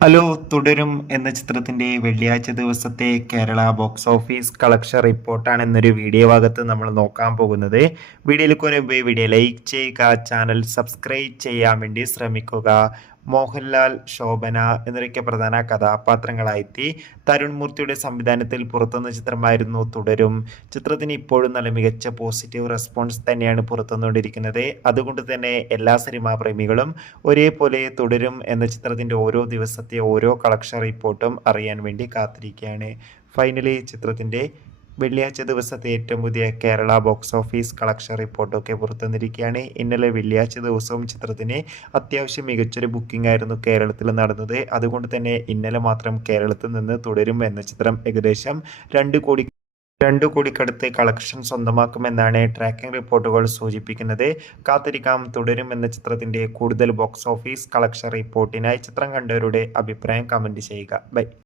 Hello തുടരും എന്ന ചിത്രത്തിന്റെ വെള്ളിയാഴ്ച ദിവസത്തെ കേരള ബോക്സ് ഓഫീസ് കളക്ഷൻ റിപ്പോർട്ടാണ് എന്നൊരു വീഡിയോ ഭാഗത്ത് നമ്മൾ നോക്കാൻ പോകുന്നത്. വീഡിയോയിലേക്ക് മുൻപ് വീഡിയോ ലൈക്ക് ചെയ്യുക, ചാനൽ സബ്സ്ക്രൈബ് ചെയ്യാൻ വേണ്ടി ശ്രമിക്കുക. മോഹൻലാൽ, ശോഭന എന്നൊക്കെ പ്രധാന കഥാപാത്രങ്ങളായെത്തി തരുൺ മൂർത്തിയുടെ സംവിധാനത്തിൽ പുറത്തുവന്ന ചിത്രമായിരുന്നു തുടരും. ചിത്രത്തിന് ഇപ്പോഴും നല്ല മികച്ച പോസിറ്റീവ് റെസ്പോൺസ് തന്നെയാണ് പുറത്തുവന്നുകൊണ്ടിരിക്കുന്നത്. അതുകൊണ്ട് തന്നെ എല്ലാ സിനിമാ പ്രേമികളും ഒരേപോലെ തുടരും എന്ന ചിത്രത്തിന്റെ ഓരോ ദിവസത്തെ ഓരോ കളക്ഷൻ റിപ്പോർട്ടും അറിയാൻ വേണ്ടി കാത്തിരിക്കുകയാണ്. ഫൈനലി ചിത്രത്തിന്റെ വെള്ളിയാഴ്ച ദിവസത്തെ ഏറ്റവും പുതിയ കേരള ബോക്സ് ഓഫീസ് കളക്ഷൻ റിപ്പോർട്ടൊക്കെ പുറത്തുവന്നിരിക്കുകയാണ്. ഇന്നലെ വെള്ളിയാഴ്ച ദിവസവും ചിത്രത്തിന് അത്യാവശ്യം മികച്ചൊരു ബുക്കിംഗ് ആയിരുന്നു കേരളത്തിൽ നടന്നത്. അതുകൊണ്ട് തന്നെ ഇന്നലെ മാത്രം കേരളത്തിൽ നിന്ന് തുടരും എന്ന ചിത്രം ഏകദേശം 2 കോടിക്കടുത്ത് കളക്ഷൻ സ്വന്തമാക്കുമെന്നാണ് ട്രാക്കിംഗ് റിപ്പോർട്ടുകൾ സൂചിപ്പിക്കുന്നത്. കാത്തിരിക്കാം തുടരും എന്ന ചിത്രത്തിന്റെ കൂടുതൽ ബോക്സ് ഓഫീസ് കളക്ഷൻ റിപ്പോർട്ടിനായി. ചിത്രം കണ്ടവരുടെ അഭിപ്രായം കമന്റ് ചെയ്യുക. ബൈ.